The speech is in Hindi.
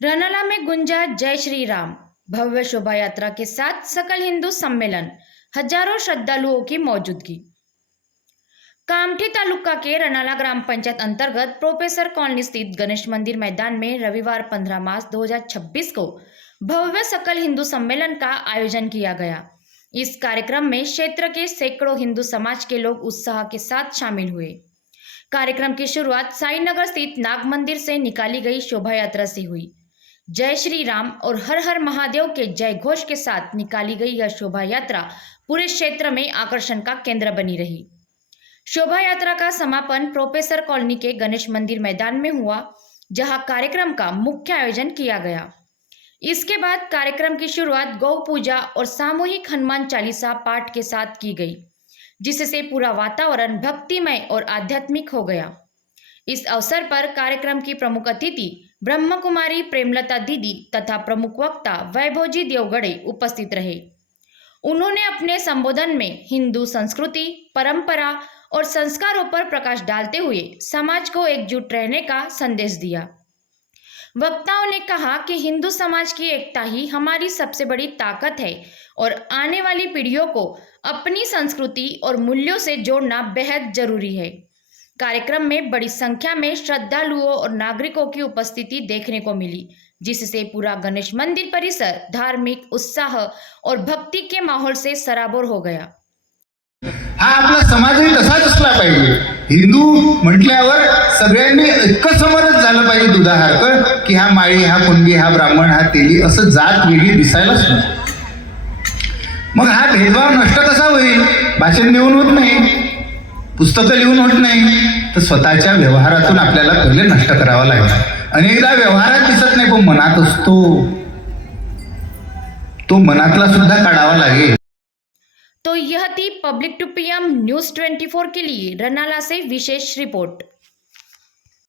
रनाला में गुंजा जय श्री राम भव्य शोभा यात्रा के साथ सकल हिंदू सम्मेलन, हजारों श्रद्धालुओं की मौजूदगी। कामठी तालुका के रनाला ग्राम पंचायत अंतर्गत प्रोफेसर कॉलोनी स्थित गणेश मंदिर मैदान में रविवार 15 मार्च 2026 को भव्य सकल हिंदू सम्मेलन का आयोजन किया गया। इस कार्यक्रम में क्षेत्र के सैकड़ों हिंदू समाज के लोग उत्साह के साथ शामिल हुए। कार्यक्रम की शुरुआत साई नगर स्थित नाग मंदिर से निकाली गई शोभा यात्रा से हुई। जय श्री राम और हर हर महादेव के जय घोष के साथ निकाली गई यह शोभा यात्रा पूरे क्षेत्र में आकर्षण का केंद्र बनी रही। शोभा यात्रा का समापन प्रोफेसर कॉलोनी के गणेश मंदिर मैदान में हुआ, जहां कार्यक्रम का मुख्य आयोजन किया गया। इसके बाद कार्यक्रम की शुरुआत गौ पूजा और सामूहिक हनुमान चालीसा पाठ के साथ की गई, जिससे पूरा वातावरण भक्तिमय और आध्यात्मिक हो गया। इस अवसर पर कार्यक्रम की प्रमुख अतिथि ब्रह्म कुमारी प्रेमलता दीदी तथा प्रमुख वक्ता वैभवजी देवगढ़े उपस्थित रहे। उन्होंने अपने संबोधन में हिंदू संस्कृति, परंपरा और संस्कारों पर प्रकाश डालते हुए समाज को एकजुट रहने का संदेश दिया। वक्ताओं ने कहा कि हिंदू समाज की एकता ही हमारी सबसे बड़ी ताकत है और आने वाली पीढ़ियों को अपनी संस्कृति और मूल्यों से जोड़ना बेहद जरूरी है। कार्यक्रम में बड़ी संख्या में श्रद्धालुओं और नागरिकों की उपस्थिति देखने को मिली, जिससे पूरा गणेश मंदिर परिसर धार्मिक उत्साह और भक्ति के माहौल से सराबोर हो गया। हा आपला समाजही तसाच असला पाहिजे। हिंदू म्हटल्यावर सगळ्यांनी इतकं समजच झालं पाहिजे दुधासारखं की हा माळी, हा कुणबी, हा ब्राह्मण, हा तेली असं जात वेगळी दिसायलाच नको। मग हा भेदभाव नष्ट कसा होईल? भाषण देऊन होत नाही, पुस्तकं लिहून होत नाही, तर स्वतःच्या व्यवहारातून आपल्याला पहिले नष्ट करावं लागेल। अनेकदा व्यवहारात दिसत नाही, पण मनात असतो, तो मनातला सुद्धा काढावा लागेल। तो यह थी पब्लिक टू पीएम न्यूज़ 24 के लिए रनाला से विशेष रिपोर्ट।